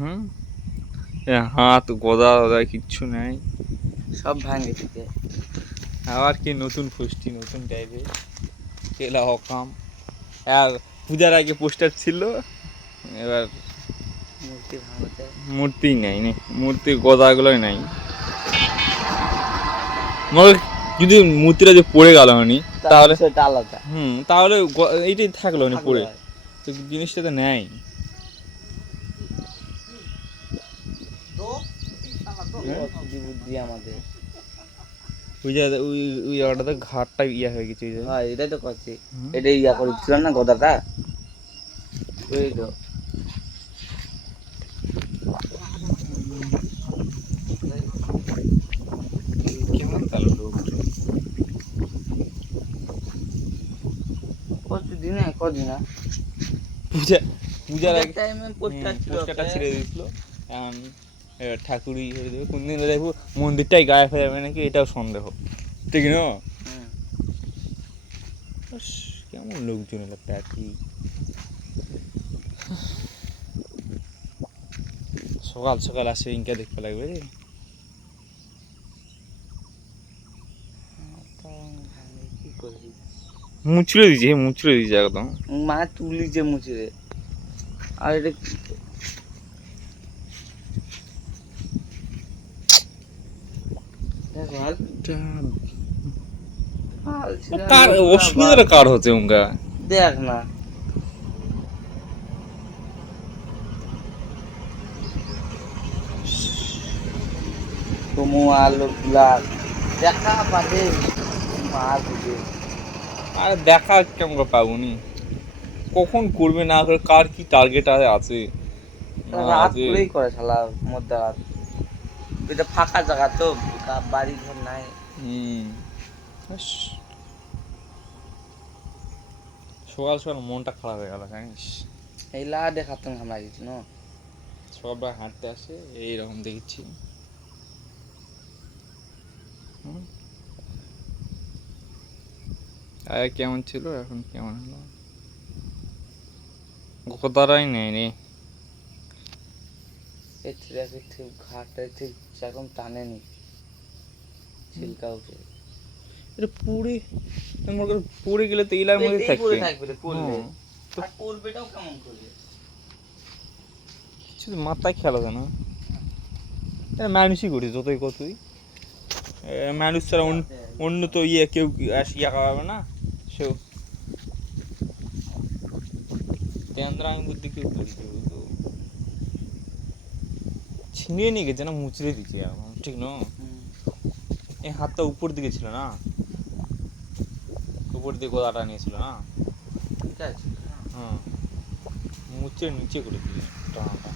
হুম, হাত গদা গদা কিচ্ছু নাই, সব ভাঙে দিতে। আবার কি নতুন ফুষ্টি নতুন টাইপের কেলা হকাম। আর পূজার আগে পোস্টার ছিল, এবার মূর্তি ভাঙতে মূর্তি নেই, মূর্তি গদাগুলোই নাই। মনে যদি মূর্তিটা যে পড়ে গেল হনি তাহলে সেটা আলাদা তাহলে এইটাই থাকলো হনি থাকলে পড়ে, হয়। তো জিনিসটা তো নেই। বুদ্ধি আমাদের ওই যে ওই জায়গাটাতে ঘাটটা ইয়া হয়ে গেছে, ওই যে হয়, এটাই তো করছি। এটা ইয়া করেছিল না গদাটা, ওই তো কেমন তাহলে লোক প্রতিদিনে কদিন না পূজা পূজার আগে টাইমে পোস্টারটা ছেড়ে দিয়েছিল। এখন এবার ঠাকুরই হয়ে যাবে, কোনদিন দেখবো মন্দিরটাই গায়ে ফেলে যাবে নাকি, এটাও সন্দেহ, ঠিক না? কেমন লোকজন এলো প্যাটি, সকাল সকাল আসে ইনকা দেখতে লাগবে রে। কি করবি, মুচড়ে দিয়েছে একদম, মানে তুলি যে মুচিরে। আর এটা কার অসুবিধাটা কার হচ্ছে উনকা দেখ না, তুমু আলো গুলার দেখা পাবে মার বুঝে। আর দেখা কেমন করে পাবনি, কখন করবে না করে, কার কি টার্গেট আছে রাত করেই করে শালা, মধ্যরাত। এটা ফাঁকা জায়গা তো, বাড়ি ঘর নাই। সকাল সকাল মনটা খারাপ হয়ে গেল জানিস, এই লা দেখাতাম আমরা কিছু না, সবাই হাঁটতে আসে এইরকম দেখছি। আগে কেমন ছিল এখন কেমন হলো, গদারাই নেই রে। এই ছেলেকে ঠিক ঘাটে ঠিক সেরকম টানেনি, ছিলকা উঠে এটা পুরে পড়ে গেলে তো এলার মধ্যে থাকবে, পড়বেটাও কেমন করে কিছু মাথায় খেয়াল আছে না, এটা মানুষই করিস যতই কতই, মানুষ ছাড়া অন্য তো ইয়ে কেউ ইয়া খাওয়াবে না, সেও তেন্দ্রামি বুদ্ধি কেউ করি কেউ তো ছিনিয়ে নিয়ে গেছে না, মুচড়ে দিচ্ছে এখন, ঠিক না? এই হাতটা উপর দিকে ছিল না, উপর দিকে গোদাটা নিয়েছিল না, ঠিক আছে। হ্যাঁ মুচড়ে নিচে করে দিয়ে টানাটা।